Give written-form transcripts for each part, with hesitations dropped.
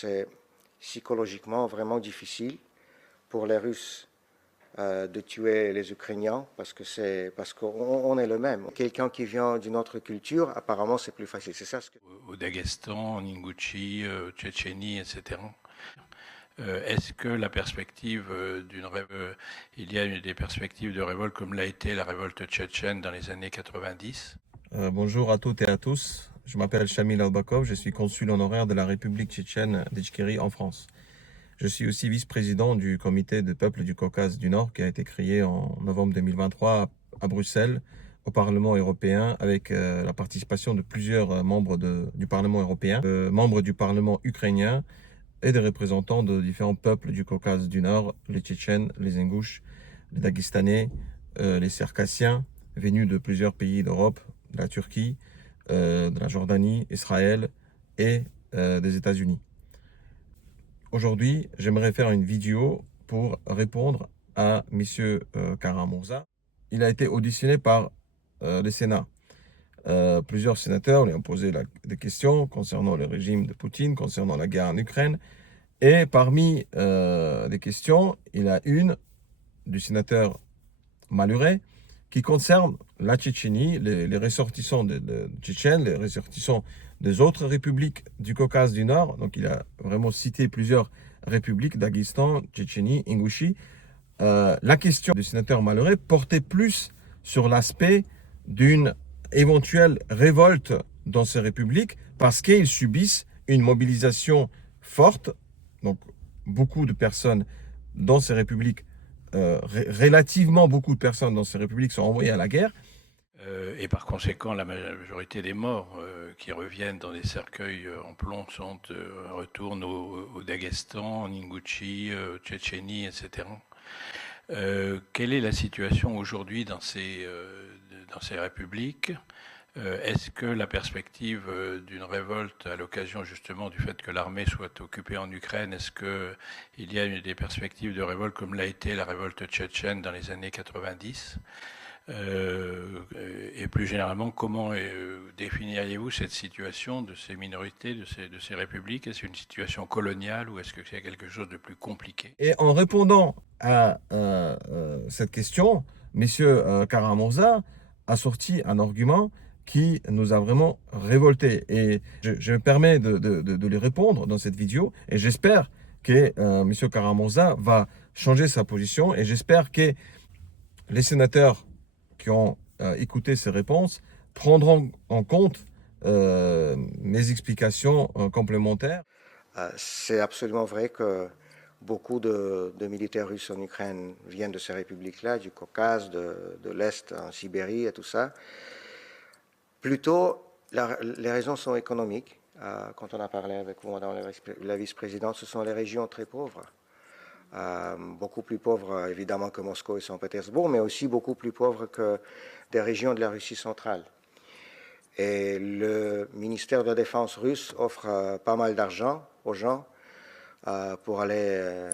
c'est psychologiquement vraiment difficile pour les Russes de tuer les Ukrainiens parce qu'on est le même. Quelqu'un qui vient d'une autre culture, apparemment, c'est plus facile. C'est ça ce que... Au Daghestan, en Ingouchi, Tchétchénie, etc. Est-ce que la perspective il y a des perspectives de révolte comme l'a été la révolte tchétchène dans les années 90? Bonjour à toutes et à tous. Je m'appelle Shamil Albakov, je suis consul honoraire de la République tchétchène d'Ichkérie en France. Je suis aussi vice-président du comité de peuples du Caucase du Nord qui a été créé en novembre 2023 à Bruxelles, au Parlement européen, avec la participation de plusieurs membres du Parlement européen, membres du Parlement ukrainien et des représentants de différents peuples du Caucase du Nord, les Tchétchènes, les Ingouches, les Daguestanais, les Circassiens, venus de plusieurs pays d'Europe, de la Turquie, de la Jordanie, Israël et des États-Unis. Aujourd'hui, j'aimerais faire une vidéo pour répondre à M. Kara-Murza. Il a été auditionné par le Sénat. Plusieurs sénateurs lui ont posé des questions concernant le régime de Poutine, concernant la guerre en Ukraine. Et parmi les questions, il y a une du sénateur Maluret qui concerne la Tchétchénie, les ressortissants de Tchétchènes, les ressortissants des autres républiques du Caucase du Nord. Donc il a vraiment cité plusieurs républiques, Daghestan, Tchétchénie, Ingouchi. La question du sénateur Maluret portait plus sur l'aspect d'une éventuelle révolte dans ces républiques parce qu'ils subissent une mobilisation forte. Donc beaucoup de personnes dans ces républiques, relativement beaucoup de personnes dans ces républiques sont envoyées à la guerre. Et par conséquent, la majorité des morts qui reviennent dans des cercueils en plomb retournent au Daghestan, en Ingouchi, Tchétchénie, etc. Quelle est la situation aujourd'hui dans ces républiques? Est-ce que la perspective d'une révolte à l'occasion justement du fait que l'armée soit occupée en Ukraine, est-ce qu'il y a des perspectives de révolte comme l'a été la révolte tchétchène dans les années 90? Et plus généralement, comment définiriez-vous cette situation de ces minorités, de ces républiques? Est-ce une situation coloniale ou est-ce que c'est quelque chose de plus compliqué? Et en répondant à cette question, M. Kara-Murza a sorti un argument qui nous a vraiment révoltés. Et je me permets de lui répondre dans cette vidéo et j'espère que M. Kara-Murza va changer sa position et j'espère que les sénateurs qui ont écouté ces réponses prendront en compte mes explications complémentaires. C'est absolument vrai que beaucoup de militaires russes en Ukraine viennent de ces républiques-là, du Caucase, de l'Est, en Sibérie et tout ça. Plutôt, les raisons sont économiques. Quand on a parlé avec vous, Madame la vice-présidente, ce sont les régions très pauvres. Beaucoup plus pauvres, évidemment, que Moscou et Saint-Pétersbourg, mais aussi beaucoup plus pauvres que des régions de la Russie centrale. Et le ministère de la Défense russe offre pas mal d'argent aux gens pour aller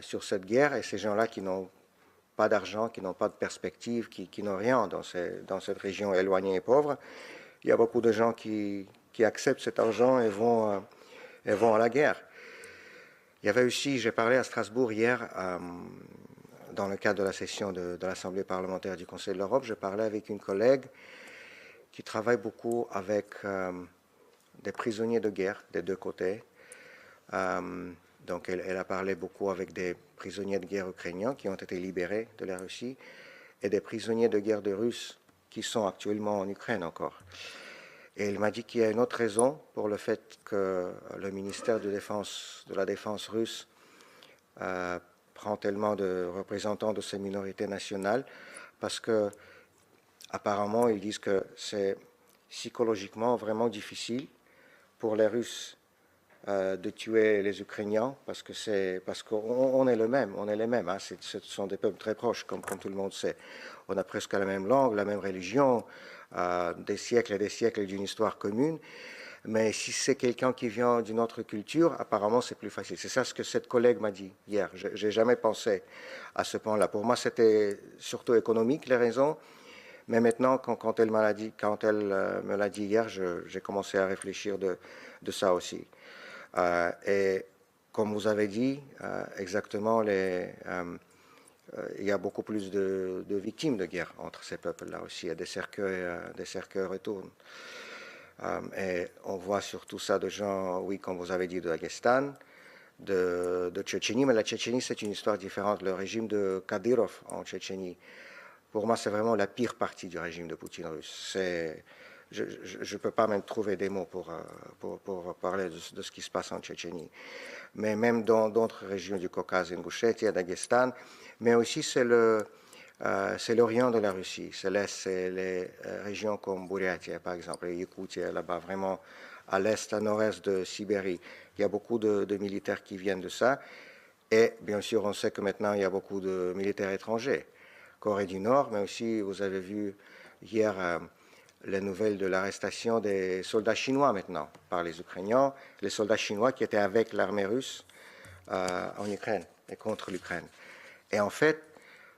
sur cette guerre. Et ces gens-là qui n'ont pas d'argent, qui n'ont pas de perspective, qui n'ont rien dans cette région éloignée et pauvre, il y a beaucoup de gens qui acceptent cet argent et vont à la guerre. Il y avait aussi, j'ai parlé à Strasbourg hier, dans le cadre de la session de l'Assemblée parlementaire du Conseil de l'Europe, je parlais avec une collègue qui travaille beaucoup avec des prisonniers de guerre des deux côtés. Donc elle a parlé beaucoup avec des prisonniers de guerre ukrainiens qui ont été libérés de la Russie et des prisonniers de guerre de Russes qui sont actuellement en Ukraine encore. Et il m'a dit qu'il y a une autre raison pour le fait que le ministère de la Défense russe prend tellement de représentants de ces minorités nationales, parce que apparemment ils disent que c'est psychologiquement vraiment difficile pour les Russes de tuer les Ukrainiens, parce qu'on est le même, on est les mêmes. Hein, ce sont des peuples très proches, comme tout le monde sait. On a presque la même langue, la même religion, des siècles et des siècles d'une histoire commune. Mais si c'est quelqu'un qui vient d'une autre culture, apparemment c'est plus facile. C'est ça ce que cette collègue m'a dit hier. Je n'ai jamais pensé à ce point-là. Pour moi, c'était surtout économique, les raisons. Mais maintenant, quand elle me l'a dit hier, j'ai commencé à réfléchir de ça aussi. Et comme vous avez dit, exactement, il y a beaucoup plus de victimes de guerre entre ces peuples-là aussi. Il y a des cercueils retournent. Et on voit surtout ça de gens, oui, comme vous avez dit, de Daghestan, de Tchétchénie. Mais la Tchétchénie, c'est une histoire différente. Le régime de Kadyrov en Tchétchénie, pour moi, c'est vraiment la pire partie du régime de Poutine russe. Je ne peux pas même trouver des mots pour parler de ce qui se passe en Tchétchénie. Mais même dans d'autres régions du Caucase, Ingouchetie, Daghestan, mais aussi c'est l'Orient de la Russie, c'est l'Est, c'est les régions comme Bouriatie, par exemple, et Yakoutie, là-bas, vraiment à l'Est, à nord-est de Sibérie. Il y a beaucoup de militaires qui viennent de ça. Et bien sûr, on sait que maintenant, il y a beaucoup de militaires étrangers. Corée du Nord, mais aussi, vous avez vu hier les nouvelles de l'arrestation des soldats chinois maintenant par les Ukrainiens, les soldats chinois qui étaient avec l'armée russe en Ukraine et contre l'Ukraine. Et en fait,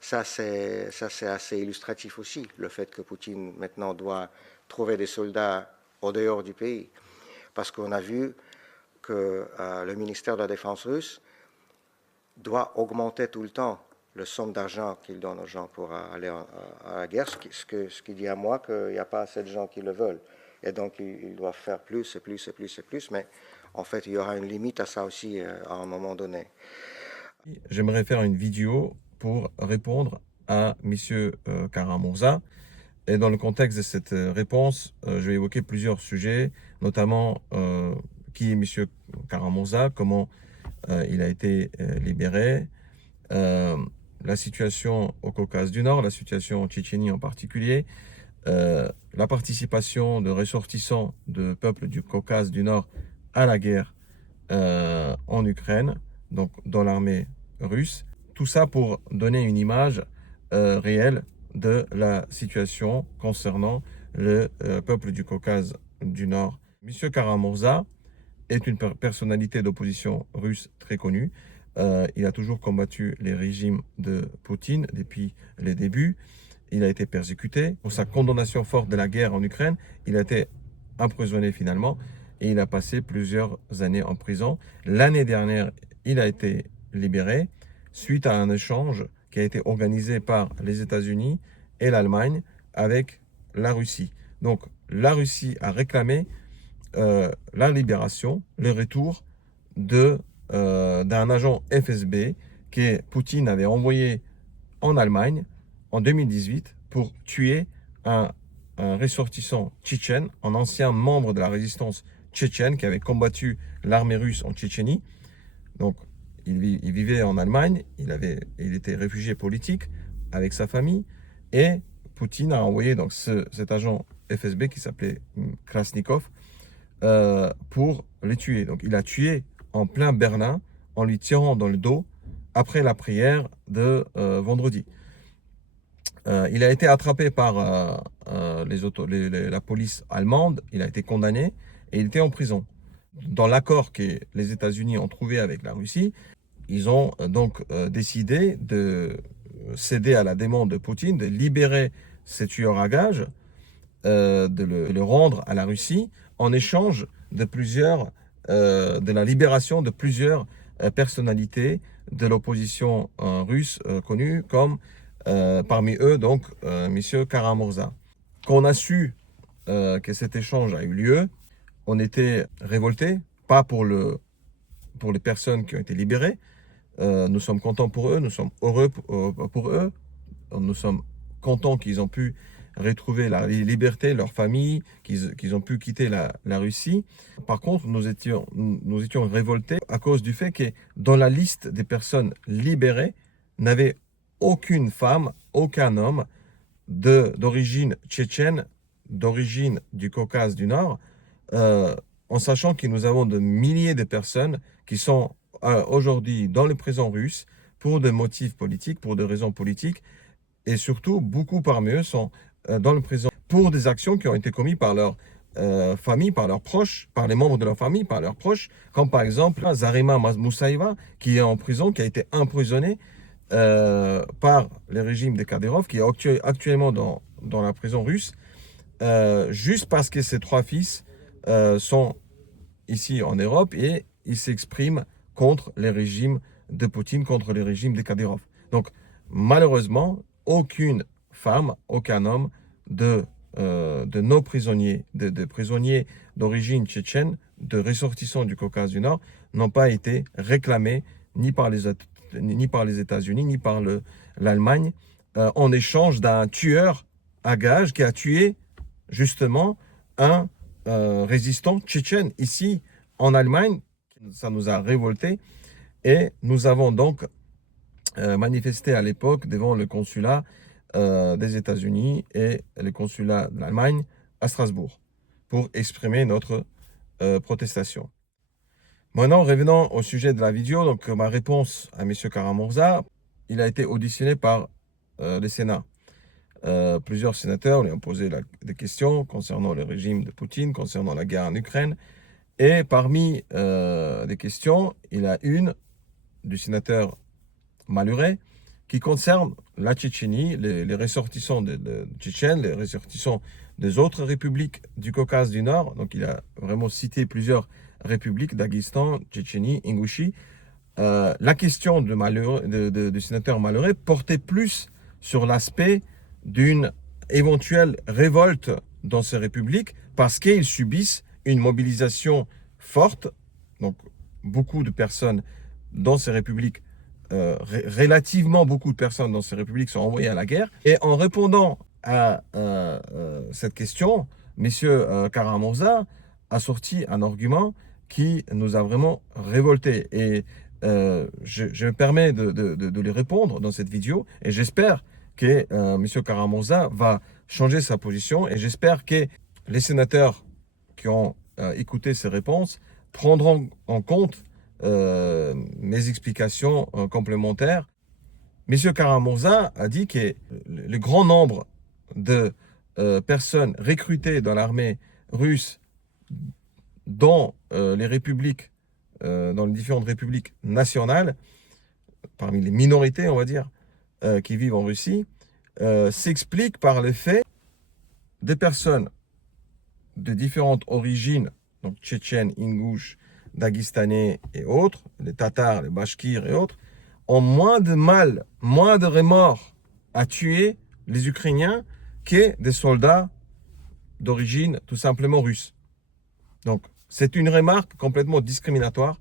ça c'est assez illustratif aussi, le fait que Poutine maintenant doit trouver des soldats au dehors du pays. Parce qu'on a vu que le ministère de la Défense russe doit augmenter tout le temps le somme d'argent qu'il donne aux gens pour aller à la guerre, ce qui dit à moi qu'il n'y a pas assez de gens qui le veulent. Et donc, ils doivent faire plus et plus et plus et plus, mais en fait, il y aura une limite à ça aussi à un moment donné. J'aimerais faire une vidéo pour répondre à M. Kara-Murza. Et dans le contexte de cette réponse, je vais évoquer plusieurs sujets, notamment qui est M. Kara-Murza, comment il a été libéré, la situation au Caucase du Nord, la situation en Tchétchénie en particulier, la participation de ressortissants de peuples du Caucase du Nord à la guerre en Ukraine, donc dans l'armée russe. Tout ça pour donner une image réelle de la situation concernant le peuple du Caucase du Nord. M. Kara-Murza est une personnalité d'opposition russe très connue. Il a toujours combattu les régimes de Poutine depuis les débuts. Il a été persécuté. Pour sa condamnation forte de la guerre en Ukraine, il a été emprisonné finalement et il a passé plusieurs années en prison. L'année dernière, il a été libéré suite à un échange qui a été organisé par les États-Unis et l'Allemagne avec la Russie. Donc la Russie a réclamé la libération, le retour d'un agent FSB que Poutine avait envoyé en Allemagne en 2018 pour tuer un ressortissant tchétchène, un ancien membre de la résistance tchétchène qui avait combattu l'armée russe en Tchétchénie. Donc, il vivait en Allemagne, il était réfugié politique avec sa famille et Poutine a envoyé donc cet agent FSB qui s'appelait Krasnikov pour les tuer. Donc, il a tué en plein Berlin en lui tirant dans le dos après la prière de vendredi. Il a été attrapé par la police allemande, il a été condamné et il était en prison. Dans l'accord que les États-Unis ont trouvé avec la Russie, ils ont donc décidé de céder à la demande de Poutine, de libérer ce tueur à gages, de le rendre à la Russie en échange de la libération de plusieurs personnalités de l'opposition russe connues comme parmi eux donc M. Kara-Murza. Quand on a su que cet échange a eu lieu, on était révoltés, pas pour les personnes qui ont été libérées. Nous sommes contents pour eux, nous sommes heureux pour eux, nous sommes contents qu'ils ont pu retrouver la liberté, leur famille, qu'ils ont pu quitter la Russie. Par contre, nous étions révoltés à cause du fait que dans la liste des personnes libérées, n'avait aucune femme, aucun homme d'origine tchétchène, d'origine du Caucase du Nord, en sachant que nous avons de milliers de personnes qui sont aujourd'hui dans les prisons russes pour des motifs politiques, pour des raisons politiques, et surtout, beaucoup parmi eux sont dans le prison pour des actions qui ont été commises par leur famille, par leurs proches, par les membres de leur famille, par leurs proches, comme par exemple Zarema Moussaïva, qui est en prison, qui a été emprisonné par le régime de Kadyrov, qui est actuellement dans la prison russe, juste parce que ses trois fils sont ici en Europe et ils s'expriment contre les régimes de Poutine, contre les régimes de Kadyrov. Donc, malheureusement, aucune femme, aucun homme de nos prisonniers, de prisonniers d'origine tchétchène, de ressortissants du Caucase du Nord, n'ont pas été réclamés ni par les États-Unis, ni par l'Allemagne, en échange d'un tueur à gages qui a tué justement un résistant tchétchène ici en Allemagne. Ça nous a révoltés et nous avons donc manifesté à l'époque devant le consulat des États-Unis et le consulat de l'Allemagne à Strasbourg pour exprimer notre protestation. Maintenant, revenons au sujet de la vidéo. Donc, ma réponse à M. Karamurza, il a été auditionné par le Sénat. Plusieurs sénateurs lui ont posé des questions concernant le régime de Poutine, concernant la guerre en Ukraine. Et parmi les questions, il y a une du sénateur Maluret qui concerne la Tchétchénie, les ressortissants de Tchétchènes, les ressortissants des autres républiques du Caucase du Nord. Donc, il a vraiment cité plusieurs républiques, Daghestan, Tchétchénie, Ingouchie. La question du sénateur Maluret portait plus sur l'aspect d'une éventuelle révolte dans ces républiques parce qu'ils subissent une mobilisation forte. Donc, beaucoup de personnes dans ces républiques, relativement beaucoup de personnes dans ces républiques sont envoyées à la guerre. Et en répondant à cette question, M. Karamurza a sorti un argument qui nous a vraiment révoltés. Et je me permets de lui répondre dans cette vidéo et j'espère que M. Karamurza va changer sa position et j'espère que les sénateurs qui ont écouté ces réponses prendront en compte mes explications complémentaires. M. Karamurza a dit que le grand nombre de personnes recrutées dans l'armée russe dans les républiques, dans les différentes républiques nationales, parmi les minorités, on va dire, qui vivent en Russie, s'explique par le fait des personnes de différentes origines, donc tchétchènes, ingouches, daguestanais et autres, les tatars, les bashkirs et autres, ont moins de mal, moins de remords à tuer les Ukrainiens que des soldats d'origine tout simplement russe. Donc, c'est une remarque complètement discriminatoire,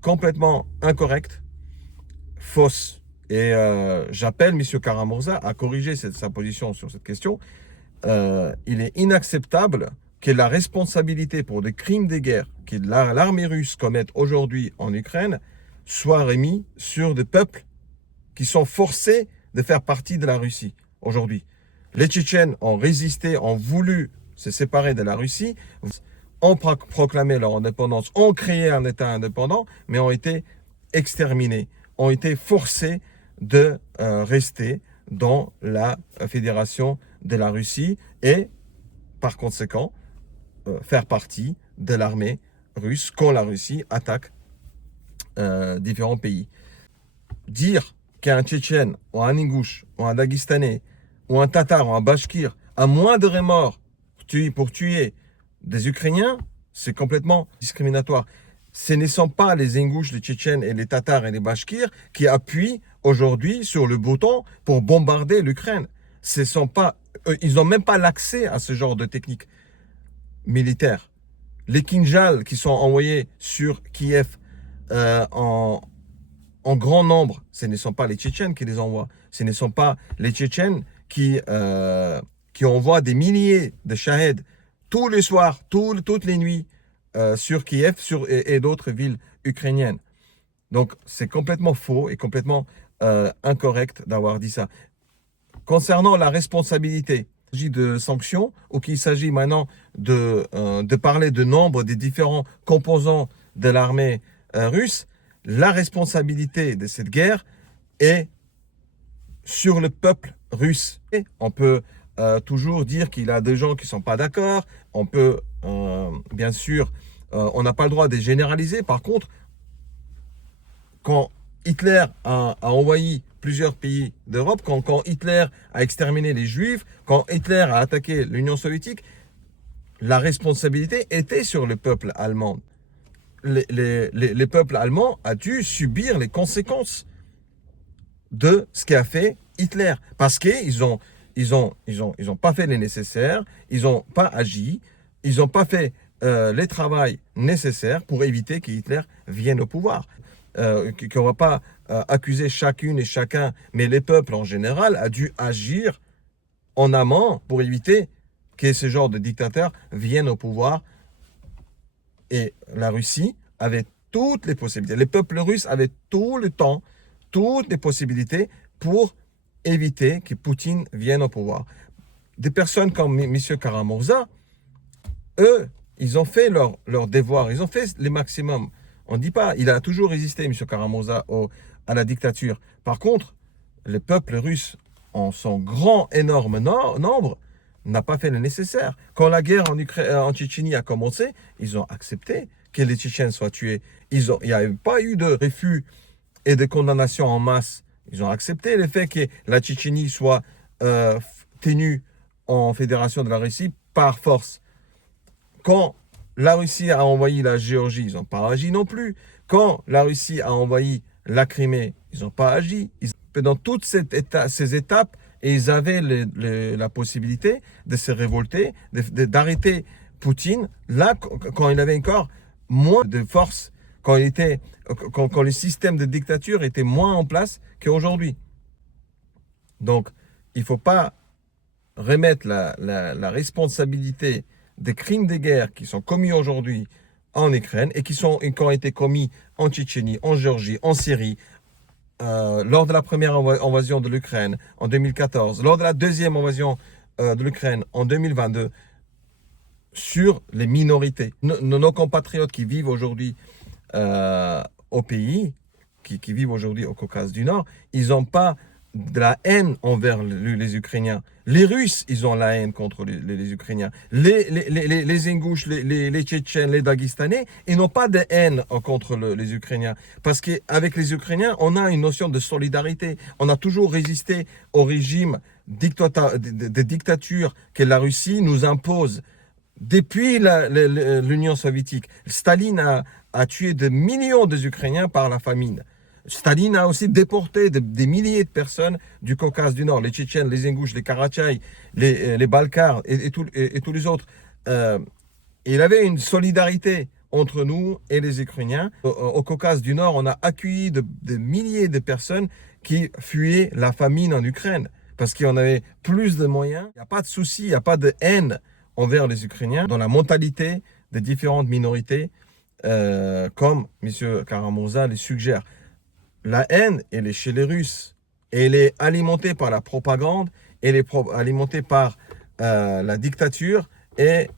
complètement incorrecte, fausse. Et j'appelle M. Karamurza à corriger sa position sur cette question. Il est inacceptable que la responsabilité pour des crimes de guerre que l'armée russe commet aujourd'hui en Ukraine soit remise sur des peuples qui sont forcés de faire partie de la Russie aujourd'hui. Les Tchétchènes ont résisté, ont voulu se séparer de la Russie, ont proclamé leur indépendance, ont créé un État indépendant, mais ont été exterminés, ont été forcés de rester dans la fédération de la Russie et, par conséquent, faire partie de l'armée russe quand la Russie attaque différents pays. Dire qu'un Tchétchène, ou un Ingouche, ou un Daguestanais, ou un Tatar, ou un Bashkir a moins de remords pour tuer des Ukrainiens, c'est complètement discriminatoire. Ce ne sont pas les Ingouches, les Tchétchènes et les Tatars et les Bashkirs qui appuient aujourd'hui sur le bouton pour bombarder l'Ukraine. Ils n'ont même pas l'accès à ce genre de technique militaire. Les Kinjal qui sont envoyés sur Kiev en grand nombre, ce ne sont pas les Tchétchènes qui les envoient. Ce ne sont pas les Tchétchènes qui envoient des milliers de Shahed tous les soirs, toutes les nuits sur Kiev et d'autres villes ukrainiennes. Donc, c'est complètement faux et complètement incorrect d'avoir dit ça. Concernant la responsabilité, il s'agit de sanctions ou qu'il s'agit maintenant de parler de nombre des différents composants de l'armée russe, la responsabilité de cette guerre est sur le peuple russe. Et on peut toujours dire qu'il y a des gens qui ne sont pas d'accord. On peut, bien sûr, on n'a pas le droit de généraliser. Par contre, quand Hitler a envahi plusieurs pays d'Europe, quand Hitler a exterminé les Juifs, quand Hitler a attaqué l'Union soviétique, la responsabilité était sur le peuple allemand. les peuples allemands ont dû subir les conséquences de ce qu'a fait Hitler. Parce qu'ils n'ont pas fait les nécessaires, ils n'ont pas agi, ils n'ont pas fait les travaux nécessaires pour éviter que Hitler vienne au pouvoir. Qu'on ne va pas accuser chacune et chacun, mais les peuples en général ont dû agir en amont pour éviter que ce genre de dictateurs viennent au pouvoir. Et la Russie avait toutes les possibilités. Les peuples russes avaient tout le temps, toutes les possibilités pour éviter que Poutine vienne au pouvoir. Des personnes comme M. Karamurza, eux, ils ont fait leur devoir, ils ont fait le maximum. On ne dit pas, il a toujours résisté, M. Karamurza, à la dictature. Par contre, le peuple russe, en son grand, énorme nombre, n'a pas fait le nécessaire. Quand la guerre en Tchétchénie a commencé, ils ont accepté que les Tchétchènes soient tués. Il n'y a pas eu de refus et de condamnation en masse. Ils ont accepté le fait que la Tchétchénie soit tenue en fédération de la Russie par force. Quand la Russie a envahi la Géorgie, ils n'ont pas agi non plus. Quand la Russie a envahi la Crimée, ils n'ont pas agi. Dans toutes ces étapes, et ils avaient la possibilité de se révolter, d'arrêter Poutine, là, quand il avait encore moins de force, quand le système de dictature était moins en place qu'aujourd'hui. Donc, il ne faut pas remettre la responsabilité des crimes de guerre qui sont commis aujourd'hui en Ukraine et qui ont été commis en Tchétchénie, en Géorgie, en Syrie, lors de la première invasion de l'Ukraine en 2014, lors de la deuxième invasion de l'Ukraine en 2022, sur les minorités. Nos compatriotes qui vivent aujourd'hui au pays, qui vivent aujourd'hui au Caucase du Nord, ils n'ont pas de la haine envers les Ukrainiens. Les Russes, ils ont la haine contre les Ukrainiens. Les Ingouches, les Tchétchènes, les Daguestanais, ils n'ont pas de haine contre les Ukrainiens. Parce qu'avec les Ukrainiens, on a une notion de solidarité. On a toujours résisté au régime de dictature que la Russie nous impose. Depuis l'Union soviétique, Staline a tué des millions d'Ukrainiens par la famine. Staline a aussi déporté des milliers de personnes du Caucase du Nord, les Tchétchènes, les Ingouches, les Karachay, les Balkars et tous les autres. Il y avait une solidarité entre nous et les Ukrainiens. Au Caucase du Nord, on a accueilli des milliers de personnes qui fuyaient la famine en Ukraine parce qu'on avait plus de moyens. Il n'y a pas de souci, il n'y a pas de haine envers les Ukrainiens dans la mentalité des différentes minorités, comme M. Karamurza le suggère. La haine, elle est chez les Russes. Et elle est alimentée par la propagande, elle est alimentée par la dictature. Et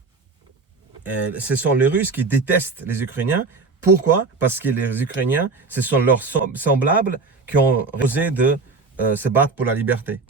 ce sont les Russes qui détestent les Ukrainiens. Pourquoi? Parce que les Ukrainiens, ce sont leurs semblables qui ont osé de se battre pour la liberté.